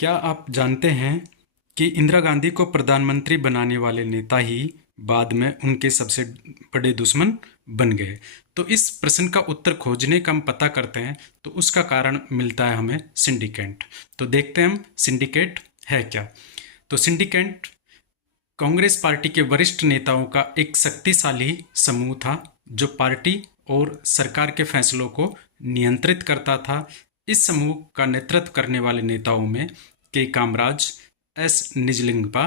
क्या आप जानते हैं कि इंदिरा गांधी को प्रधानमंत्री बनाने वाले नेता ही बाद में उनके सबसे बड़े दुश्मन बन गए। तो इस प्रश्न का उत्तर खोजने का हम पता करते हैं तो उसका कारण मिलता है हमें सिंडिकेट। तो देखते हैं हम सिंडिकेट है क्या। तो सिंडिकेट कांग्रेस पार्टी के वरिष्ठ नेताओं का एक शक्तिशाली समूह था जो पार्टी और सरकार के फैसलों को नियंत्रित करता था। इस समूह का नेतृत्व करने वाले नेताओं में के कामराज, एस निजलिंगपा,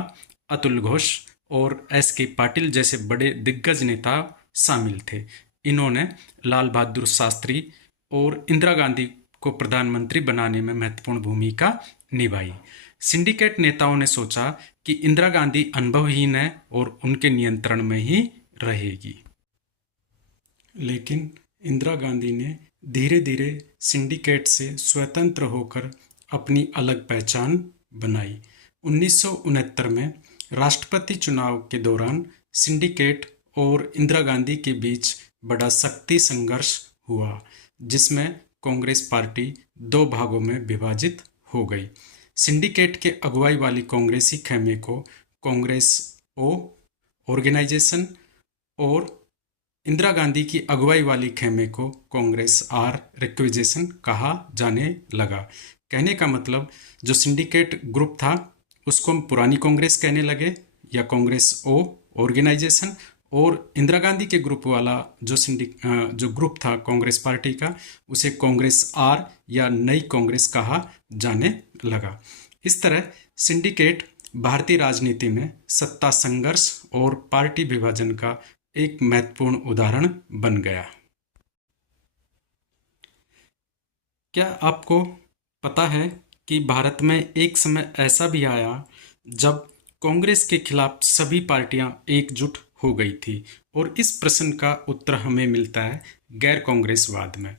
अतुल घोष और एस के पाटिल जैसे बड़े दिग्गज नेता शामिल थे। इन्होंने लाल बहादुर शास्त्री और इंदिरा गांधी को प्रधानमंत्री बनाने में महत्वपूर्ण भूमिका निभाई। सिंडिकेट नेताओं ने सोचा कि इंदिरा गांधी अनुभवहीन है और उनके नियंत्रण में ही रहेगी। लेकिन इंदिरा गांधी ने धीरे धीरे सिंडिकेट से स्वतंत्र होकर अपनी अलग पहचान बनाई। 1969 में राष्ट्रपति चुनाव के दौरान सिंडिकेट और इंदिरा गांधी के बीच बड़ा शक्ति संघर्ष हुआ, जिसमें कांग्रेस पार्टी दो भागों में विभाजित हो गई। सिंडिकेट के अगुवाई वाली कांग्रेसी खेमे को कांग्रेस ओ ऑर्गेनाइजेशन और इंदिरा गांधी की अगुवाई वाली खेमे को कांग्रेस आर रिक्विजिशन कहा जाने लगा। कहने का मतलब जो सिंडिकेट ग्रुप था उसको हम पुरानी कांग्रेस कहने लगे या कांग्रेस ओ ऑर्गेनाइजेशन, और इंदिरा गांधी के ग्रुप वाला जो ग्रुप था कांग्रेस पार्टी का उसे कांग्रेस आर या नई कांग्रेस कहा जाने लगा। इस तरह सिंडिकेट भारतीय राजनीति में सत्ता संघर्ष और पार्टी विभाजन का एक महत्वपूर्ण उदाहरण बन गया। क्या आपको पता है कि भारत में एक समय ऐसा भी आया जब कांग्रेस के खिलाफ सभी पार्टियां एकजुट हो गई थी, और इस प्रश्न का उत्तर हमें मिलता है गैर कांग्रेसवाद में।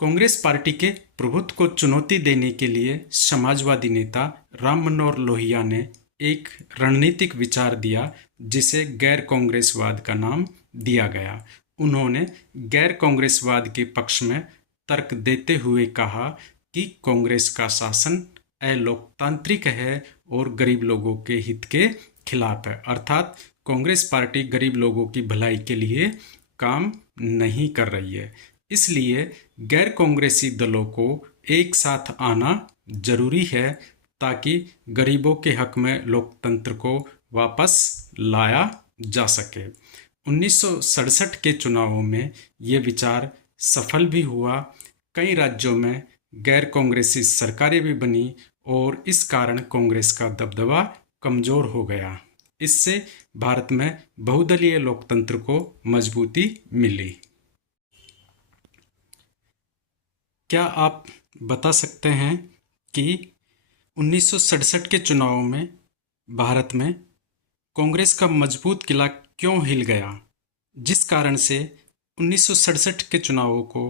कांग्रेस पार्टी के प्रभुत्व को चुनौती देने के लिए समाजवादी नेता राम मनोहर लोहिया ने एक रणनीतिक विचार दिया जिसे गैर कांग्रेसवाद का नाम दिया गया। उन्होंने गैर कांग्रेसवाद के पक्ष में तर्क देते हुए कहा कि कांग्रेस का शासन अलोकतांत्रिक है और गरीब लोगों के हित के खिलाफ है, अर्थात कांग्रेस पार्टी गरीब लोगों की भलाई के लिए काम नहीं कर रही है। इसलिए गैर कांग्रेसी दलों को एक साथ आना जरूरी है ताकि गरीबों के हक में लोकतंत्र को वापस लाया जा सके। 1967 के चुनावों में ये विचार सफल भी हुआ। कई राज्यों में गैर कांग्रेसी सरकारें भी बनी और इस कारण कांग्रेस का दबदबा कमजोर हो गया। इससे भारत में बहुदलीय लोकतंत्र को मजबूती मिली। क्या आप बता सकते हैं कि 1967 के चुनावों में भारत में कांग्रेस का मजबूत किला क्यों हिल गया, जिस कारण से 1967 के चुनावों को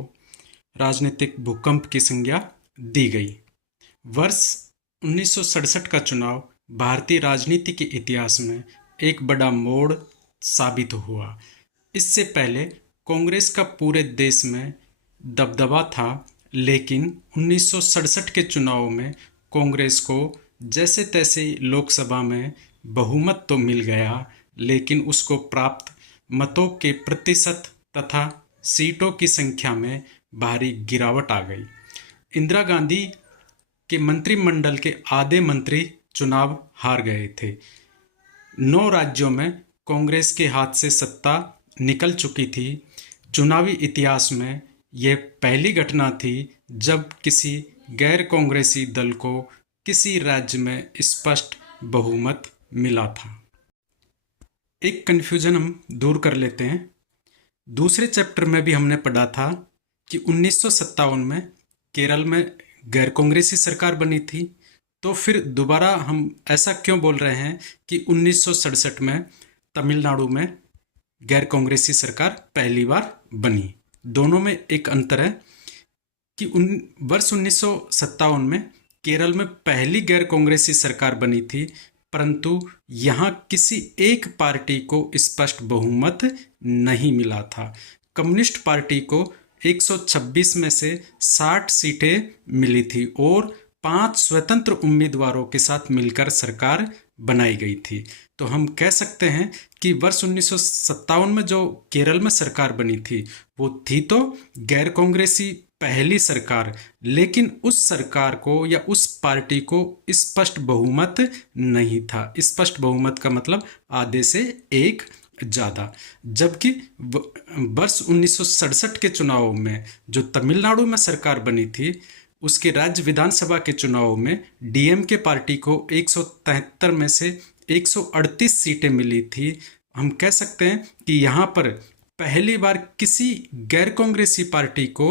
राजनीतिक भूकंप की संज्ञा दी गई। वर्ष 1967 का चुनाव भारतीय राजनीति के इतिहास में एक बड़ा मोड़ साबित हुआ। इससे पहले कांग्रेस का पूरे देश में दबदबा था, लेकिन 1967 के चुनाव में कांग्रेस को जैसे तैसे लोकसभा में बहुमत तो मिल गया, लेकिन उसको प्राप्त मतों के प्रतिशत तथा सीटों की संख्या में भारी गिरावट आ गई। इंदिरा गांधी के मंत्रिमंडल के आधे मंत्री चुनाव हार गए थे। 9 राज्यों में कांग्रेस के हाथ से सत्ता निकल चुकी थी। चुनावी इतिहास में यह पहली घटना थी जब किसी गैर कांग्रेसी दल को किसी राज्य में स्पष्ट बहुमत मिला था। एक कन्फ्यूजन हम दूर कर लेते हैं। दूसरे चैप्टर में भी हमने पढ़ा था कि 1957 में केरल में गैर कांग्रेसी सरकार बनी थी, तो फिर दोबारा हम ऐसा क्यों बोल रहे हैं कि 1967 में तमिलनाडु में गैर कांग्रेसी सरकार पहली बार बनी। दोनों में एक अंतर है कि वर्ष 1957 में केरल में पहली गैर कांग्रेसी सरकार बनी थी, परंतु यहाँ किसी एक पार्टी को स्पष्ट बहुमत नहीं मिला था। कम्युनिस्ट पार्टी को 126 में से 60 सीटें मिली थी और 5 स्वतंत्र उम्मीदवारों के साथ मिलकर सरकार बनाई गई थी। तो हम कह सकते हैं कि वर्ष 1957 में जो केरल में सरकार बनी थी वो थी तो गैर कांग्रेसी पहली सरकार, लेकिन उस सरकार को या उस पार्टी को स्पष्ट बहुमत नहीं था। स्पष्ट बहुमत का मतलब आधे से एक ज़्यादा। जबकि वर्ष 1967 के चुनाव में जो तमिलनाडु में सरकार बनी थी उसके राज्य विधानसभा के चुनाव में डीएमके पार्टी को 173 में से 138 सीटें मिली थी। हम कह सकते हैं कि यहाँ पर पहली बार किसी गैर कांग्रेसी पार्टी को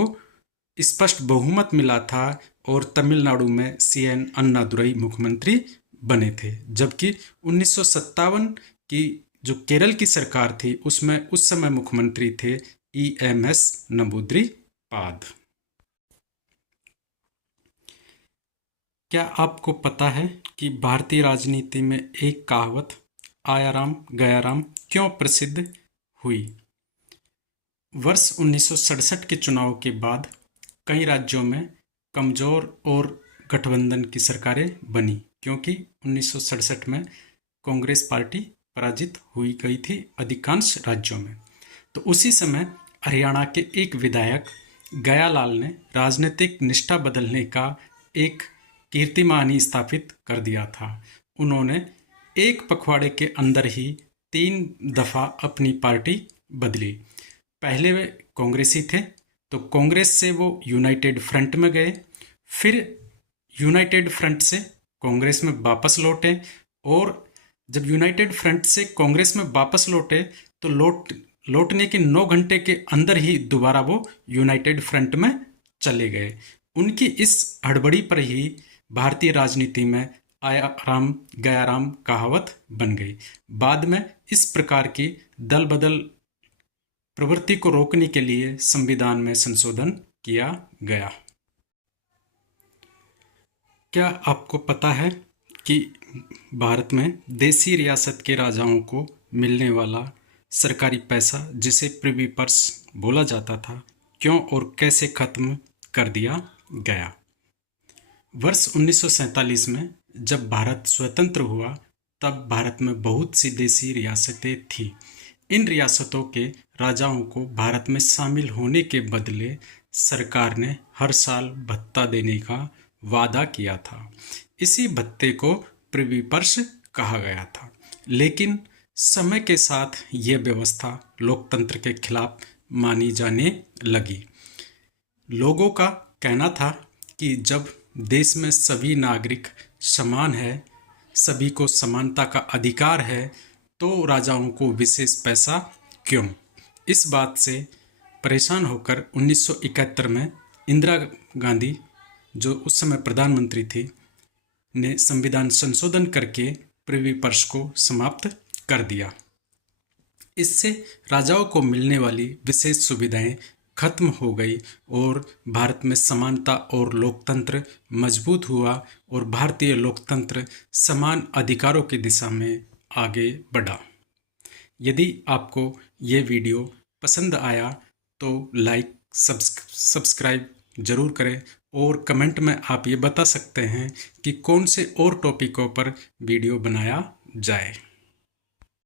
स्पष्ट बहुमत मिला था और तमिलनाडु में सीएन अन्नादुरई मुख्यमंत्री बने थे। जबकि 1957 की जो केरल की सरकार थी उसमें उस समय मुख्यमंत्री थे ईएमएस नंबूदिरीपाद। क्या आपको पता है कि भारतीय राजनीति में एक कहावत आया राम गया राम क्यों प्रसिद्ध हुई? वर्ष 1967 के चुनाव के बाद कई राज्यों में कमजोर और गठबंधन की सरकारें बनी, क्योंकि 1967 में कांग्रेस पार्टी पराजित हुई गई थी अधिकांश राज्यों में। तो उसी समय हरियाणा के एक विधायक गयालाल ने राजनीतिक निष्ठा बदलने का एक कीर्तिमान स्थापित कर दिया था। उन्होंने एक पखवाड़े के अंदर ही 3 दफ़ा अपनी पार्टी बदली। पहले वे कांग्रेसी थे तो कांग्रेस से वो यूनाइटेड फ्रंट में गए, फिर यूनाइटेड फ्रंट से कांग्रेस में वापस लौटे, और जब यूनाइटेड फ्रंट से कांग्रेस में वापस लौटे तो लौटने के 9 घंटे के अंदर ही दोबारा वो यूनाइटेड फ्रंट में चले गए। उनकी इस हड़बड़ी पर ही भारतीय राजनीति में आया राम गया राम कहावत बन गई। बाद में इस प्रकार की दल बदल प्रवृत्ति को रोकने के लिए संविधान में संशोधन किया गया। क्या आपको पता है कि भारत में देसी रियासत के राजाओं को मिलने वाला सरकारी पैसा, जिसे प्रिवी पर्स बोला जाता था, क्यों और कैसे खत्म कर दिया गया? वर्ष 1947 में जब भारत स्वतंत्र हुआ तब भारत में बहुत सी देसी रियासतें थीं। इन रियासतों के राजाओं को भारत में शामिल होने के बदले सरकार ने हर साल भत्ता देने का वादा किया था। इसी भत्ते को प्रिवी पर्स कहा गया था। लेकिन समय के साथ ये व्यवस्था लोकतंत्र के खिलाफ मानी जाने लगी। लोगों का कहना था कि जब देश में सभी नागरिक समान है, सभी को समानता का अधिकार है, तो राजाओं को विशेष पैसा क्यों? इस बात से परेशान होकर 1971 में इंदिरा गांधी, जो उस समय प्रधानमंत्री थी, ने संविधान संशोधन करके प्रिवी पर्स को समाप्त कर दिया। इससे राजाओं को मिलने वाली विशेष सुविधाएं खत्म हो गई और भारत में समानता और लोकतंत्र मजबूत हुआ और भारतीय लोकतंत्र समान अधिकारों की दिशा में आगे बढ़ा। यदि आपको ये वीडियो पसंद आया तो लाइक सब्सक्राइब जरूर करें और कमेंट में आप ये बता सकते हैं कि कौन से और टॉपिकों पर वीडियो बनाया जाए।